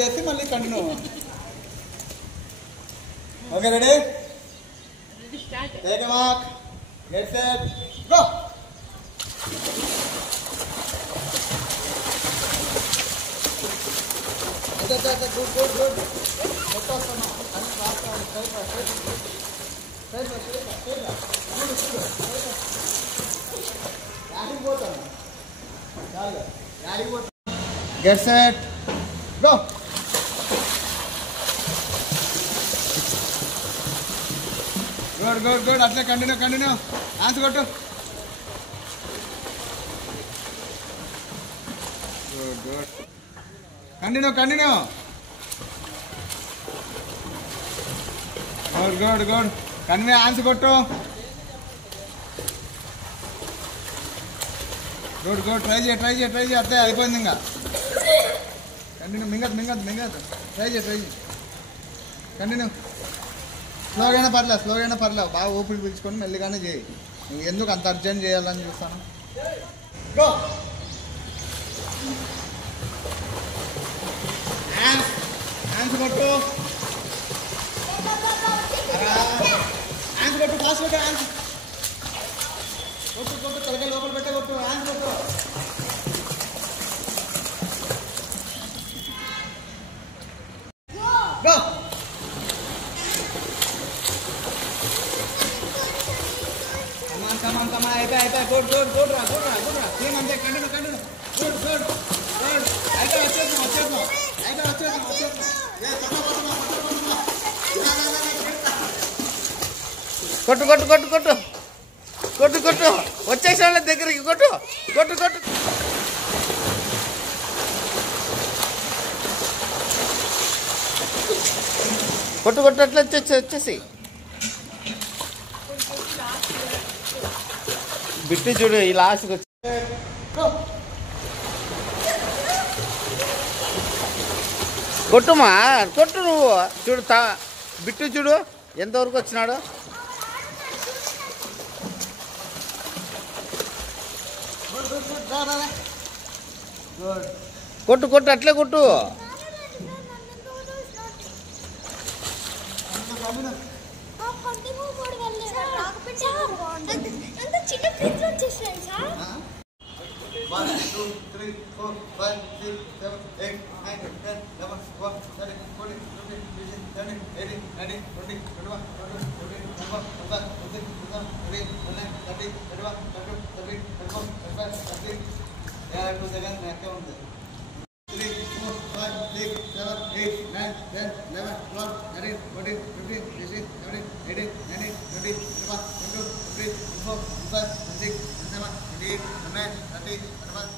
చేసి మళ్ళీ continue. Okay ready, take a mark, get set, go. Good good good. వస్తున్నా అని పోతాను. చాలు పోతాను. Get set, go. Good good good. అట్లే కంటిన్యూ కంటిన్యూ. ఆన్సర్ కొట్టు. Good good. Continue continue. Good good good. Continue. Answer కొట్టు. Good good. ట్రై చేయి try చేయి ట్రై చేయి. అట్లే అయిపోయింది ఇంకా. కంటిన్యూ. మింగదు. ట్రై చేయి కంటిన్యూ. స్లోగైనా పర్లేదు బాగా ఊపిరి పీల్చుకొని మెల్లిగానే చేయి. నువ్వు ఎందుకు అంత అర్జెంట్ చేయాలని చూస్తాను. గో. ఆన్సర్ కొట్టు. ఆన్సర్ కొట్టు. ఫాస్ట్ కొట్టు. ఆన్సర్ కొట్టు. తలకాయ లోపల పెట్టే కొట్టు. ఆన్సర్ కొట్టు. గో. కమా అయిపోయి. గుడ్ రా. సేమ్ అంతే. కంటిన్యూ. గుడ్. అయితే వచ్చేద్దాం. కొట్టు. వచ్చేసాను దగ్గరికి. కొట్టు. అట్లా వచ్చేసి బిట్టు చూడు. ఈ లాస్ట్కి వచ్చి కొట్టుమా. కొట్టు నువ్వు. చూడు బిట్టు చూడు ఎంతవరకు వచ్చినాడు. కొట్టు. అట్లే కొట్టు. One, two, three, four, five, six, seven, eight, nine, 10, 11, 12, 13, 14, 15, 16, 17, 18, 19, 20, 21, 22, 23, 24, 25, 26, 27, 28, 29, 30, 31, 32, 33, 34, 35, 36. 2 seconds నెక్కే ఉంది. 3, 4, 5, 6, 7, 8, 9, 10, 11, 12, 13, 14, 15, 16, 17, 18, 19, 20, 21, 22, 23, 24, 25, 26, 27, 28, 29, 30, 31.